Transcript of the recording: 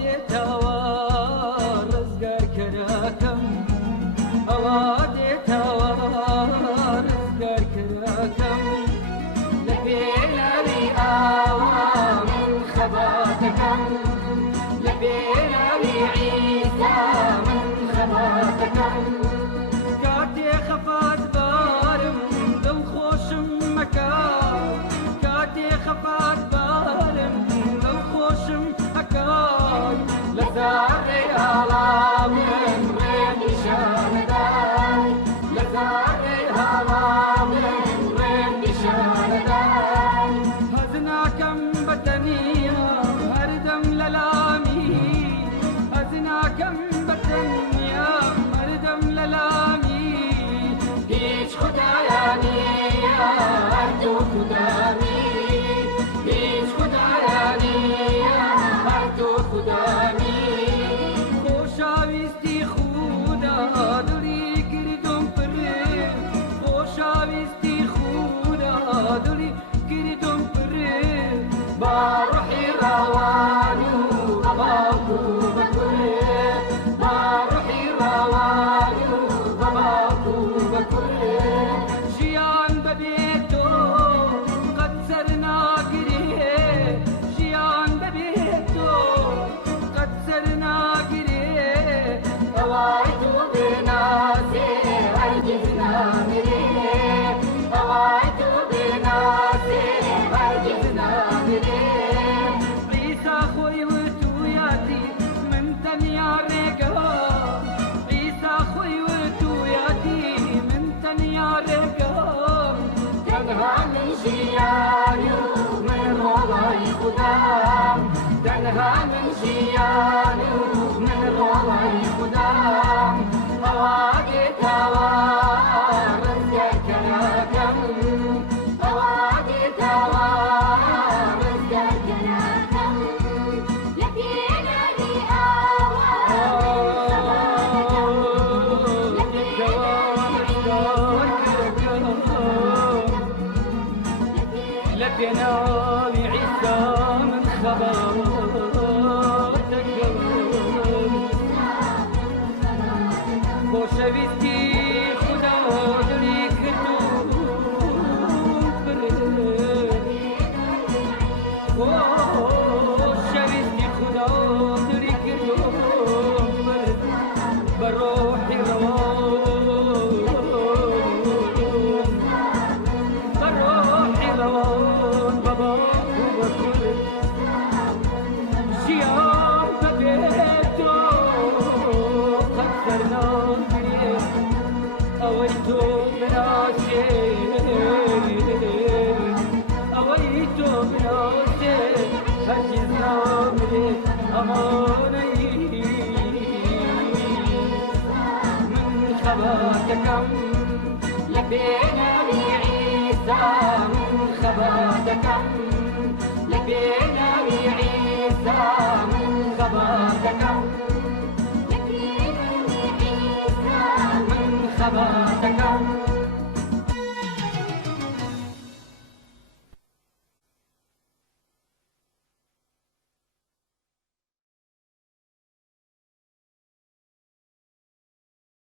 دێتەوە ڕزگارکەرەکەم ئەوە دێتەوە ڕزگارکەرەکەم لە پێناوی ئاوا من خەباتەکەم لە پێناوی عیسا من خەباتەکەم کاتێ خەفات بارم دڵخۆشم مەکە کاتێ خەفات بارم دڵخۆشم ئەکای لە زارڕێ هەڵا من ڕێ نیشانەدای لە زارڕێ هەڵا من ڕێ نیشانەدای هەز ناکەم بەتەنیا هەردەم لە لامی هەز ناکەم بەتەنیا هەردەم لە لامی هیچ خودایانیە هەردوو خودامی هیچ خودایانیە هەردوو خودامی خۆشەویستی خودا دڵی کردم پڕێ خۆشەویستی خودا دڵی کردم پڕێ با ڕوحی ڕەوان و بە باوک و بە کوڕێ با ڕوحی ڕەوان و بە باوک و بە کوڕێ ژیان بەبێ تۆ قەت سەر ناگرێ ژیان بەبێ تۆ قەت سەر ناگرێ ئەوای تۆ بێناسێ هەرگیز نامرێ ئەوای تۆ بێناسێ هەرگیز نامرێ عیسا خۆی وتویاتی من تەنیا ڕێگە عیسا خۆی وتویاتی من تەنیا ڕێگە تەنها من ژیان و من ڕۆڵای خودام تەنها من ژیان و من ڕۆڵای خودام ئەوا دێتەوە ڕزگارکەرەکەم ئەوا دێتەوە ڕزگارکەرەکەم لە پێناوی ئاوا لە پێناوی عیسا من خەباتەکەم خۆشەویستی خودا دڵی کردوم پڕێ خۆشەویستی خودا دڵی کردوم پڕێ بە ڕۆحی ڕەوان بە ڕۆحی ڕەوان بە باوک و بە کوڕێ ژیان بەبێ تۆ قەت سەر ناگرێ ئەوەی تۆ بناسێ ئەوەی تۆ بناسێ هەرگیز نامرێ ئەمانەی من خەباتەکەم لە پێناوی عیسا من خەباتەکەم لە پێناوی عیسا من خەباتەکەم لە پێناوی عیسا من خەباتەکەم